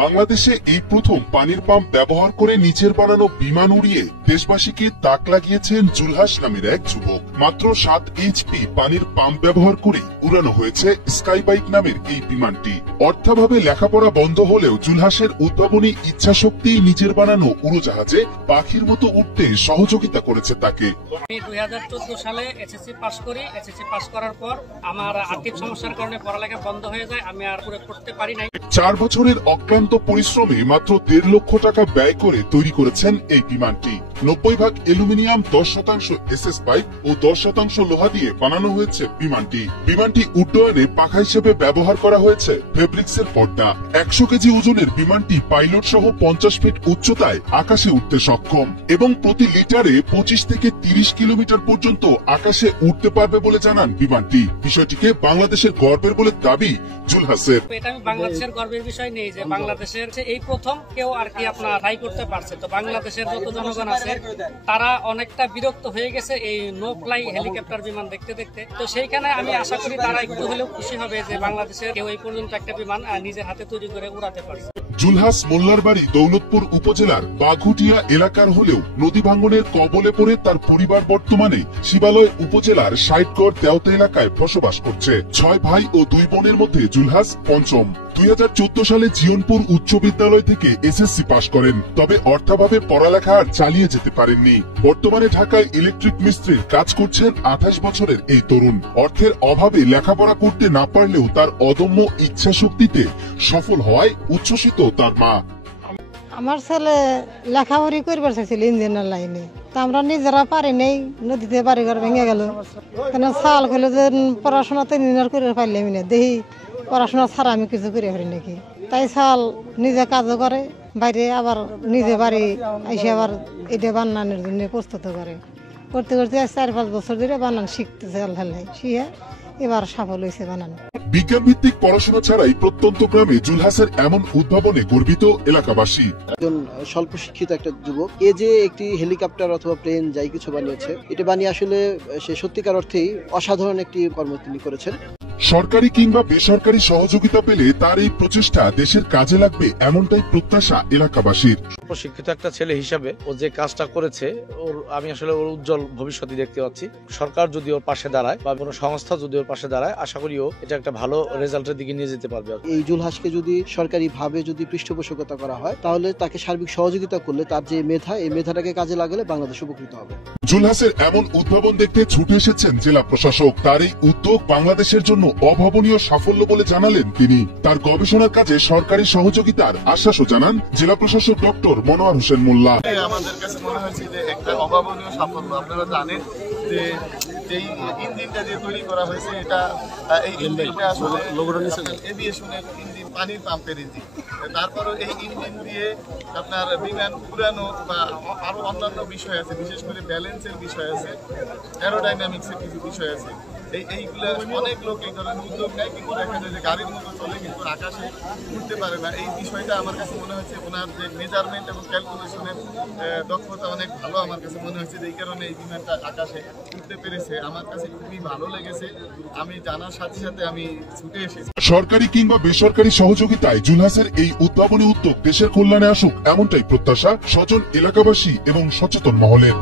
বাংলাদেশে এই প্রথম পানির পাম্প ব্যবহার করে নিচের বানানো বিমান উড়িয়ে দেশবাসীকে তাক লাগিয়েছেন জুলহাস নামের এক যুবক। মাত্র 7 HP পানির পাম্প ব্যবহার করে উড়ানো হয়েছে স্কাই বাইক নামের এই বিমানটি। অর্থাভাবে লেখাপড়া বন্ধ হলেও জুলহাসের উদ্ভাবনী ইচ্ছাশক্তি নিজের বানানো উড়োজাহাজে পাখির মতো উঠতে সহযোগিতা করেছে তাকে। আমি 2014 সালে এসএসসি পাস করি। এসএসসি পাস করার পর আমার আর্থিক সমস্যার কারণে পড়ালেখা বন্ধ হয়ে যায়। আমি আর পুরো পড়তে পারি নাই। 4 বছরের অক্লান্ত পরিশ্রমে মাত্র 1.5 লক্ষ টাকা ব্যয় করে তৈরি করেছেন এই বিমানটি। 90 ভাগ অ্যালুমিনিয়াম, 10% SS পাইপ ও 10% লোহা দিয়ে বানানো হয়েছে বিমানটি। বিমানটি উড্ডয়নে পাখা হিসেবে ব্যবহার করা হয়েছে ফেব্রিক্সের পর্দা। 100 কেজি ওজনের বিমানটি পাইলট সহ 50 ফিট উচ্চতায় আকাশে উঠতে সক্ষম এবং প্রতি লিটারে 25 থেকে 30 কিলোমিটার পর্যন্ত আকাশে উঠতে পারবে বলে জানান বিমানটি। বিষয়টিকে বাংলাদেশের গর্বের বলে দাবি জুলহাসের। এটা আমি বাংলাদেশের গর্বের বিষয় নেই যে বাংলাদেশের এই প্রথম কেউ আর কি আপনার ট্রাই করতে পারছে। তো বাংলাদেশের যত জনগণ আছে তারা অনেকটা বিরক্ত হয়ে গেছে এই নো ফ্লাই হেলিকপ্টার বিমান দেখতে দেখতে। তো সেইখানে আমি আশা করি তারা একটু হলেও খুশি হবে যে বাংলাদেশের কেউ এই পর্যন্ত একটা বিমান নিজের হাতে তৈরি করে উড়াতে পারছে। জুলহাস মোল্লার বাড়ি দৌলতপুর উপজেলার বাঘুটিয়া এলাকার হলেও নদী ভাঙ্গনের কবলে পড়ে তার পরিবার বর্তমানে শিবালয় উপজেলার ষাটগড় তেওতা এলাকায় বসবাস করছে। 6 ভাই ও 2 বোনের মধ্যে জুলহাস পঞ্চম। 2014 সালে জিয়নপুর উচ্চ বিদ্যালয় থেকে এসএসসি পাশ করেন, তবে অর্থাভাবে পড়ালেখা আর চালিয়ে যেতে পারেননি। বর্তমানে ঢাকায় ইলেকট্রিক মিস্ত্রির কাজ করছেন 28 বছরের এই তরুণ। অর্থের অভাবে লেখাপড়া করতে না পারলেও তার অদম্য ইচ্ছা শক্তিতে সফল হওয়ায় উচ্ছ্বসিত তার মা। আমার ছেলে লেখাপড়ি করবার চাইছিল ইঞ্জিনিয়ার লাইনে, তা আমরা নিজেরা পারি নেই, নদীতে বাড়িঘর ভেঙে গেল। কেন সাল খেলে যে পড়াশোনাতে ইঞ্জিনিয়ার করে পারলাম না, দেখি পড়াশোনা ছাড়া আমি কিছু করে পারি নাকি। তাই সাল নিজে কাজও করে, বাইরে আবার নিজে বাড়ি এসে আবার এটা বানানোর জন্য প্রস্তুত করে। করতে করতে 4-5 বছর ধরে বানান শিখতেছে। আল্লাহ শিখে এবার সফল হয়েছে বানানো। বিজ্ঞান ভিত্তিক পড়াশোনা ছাড়াই প্রত্যন্ত গ্রামে জুলহাসের এমন উদ্ভাবনে গর্বিত এলাকাবাসী। একজন স্বল্প শিক্ষিত একটা যুবক এ যে একটি হেলিকপ্টার অথবা প্লেন যাই কিছু বানিয়েছে, এটা বানিয়ে আসলে সে সত্যিকার অর্থেই অসাধারণ একটি কর্ম তিনি করেছেন। সরকারি কিংবা বেসরকারি সহযোগিতা পেলে তার এই প্রচেষ্টা দেশের কাজে লাগবে, এমনটাই প্রত্যাশা এলাকাবাসীর। শিক্ষিত একটা ছেলে হিসাবে ও যে কাজটা করেছে, আমি আসলে ওর উজ্জ্বল ভবিষ্যৎ দেখতে পাচ্ছি। সরকার যদি ওর পাশে দাঁড়ায় বা কোনো সংস্থা যদি ওর পাশে দাঁড়ায়, আশা করি ও এটা একটা ভালো রেজাল্টের দিকে নিয়ে যেতে পারবে। এই জুলহাসকে যদি সরকারি ভাবে যদি পৃষ্ঠপোষকতা করা হয়, তাহলে তাকে সার্বিক সহযোগিতা করলে তার যে মেধা, এই মেধাটাকে কাজে লাগালে বাংলাদেশ উপকৃত হবে। জুলহাসের এমন উদ্ভাবন দেখতে ছুটে এসেছেন জেলা প্রশাসক। তার এই উদ্যোগ বাংলাদেশের জন্য অভাবনীয় সাফল্য বলে জানালেন তিনি। তার গবেষণার কাজে সরকারি সহযোগিতার আশ্বাসও জানান জেলা প্রশাসক ডক্টর মনোয়ার হোসেন মোল্লা। আমাদের কাছে মনে হয়েছে যে একটা অভাবনীয় সাফল্য। আপনারা জানেন যে যেই ইঞ্জিনটা দিয়ে তৈরি করা হয়েছে, এটা এই ইঞ্জিনটা আসলে এভিয়েশনের ইঞ্জিন, পানির পাম্পের ইঞ্জিন। তারপরও এই ইঞ্জিন দিয়ে আপনার বিমান উড়ানো বা আরো অন্যান্য বিষয় আছে, বিশেষ করে ব্যালেন্সের বিষয় আছে, অ্যারোডাইনামিক্সের কিছু বিষয় আছে। এইগুলো অনেক লোক এই ধরনের উদ্যোগ নেয়, কিন্তু দেখা যায় যে গাড়ির মতো চলে কিন্তু আকাশে উঠতে পারে না। এই বিষয়টা আমার কাছে মনে হচ্ছে ওনার যে মেজারমেন্ট এবং ক্যালকুলেশনের দক্ষতা অনেক ভালো আমার কাছে মনে হচ্ছে। এই কারণে এই বিমানটা আকাশে উঠতে পেরেছে। আমার কাছে খুবই ভালো লেগেছে। আমি জানার সাথে সাথে আমি ছুটে এসেছি। সরকারি কিংবা বেসরকারি সহযোগিতায় জুলহাসের এই উদ্ভাবনী উদ্যোগ দেশের কল্যাণে আসুক, এমনটাই প্রত্যাশা স্বজন এলাকাবাসী এবং সচেতন মহলের।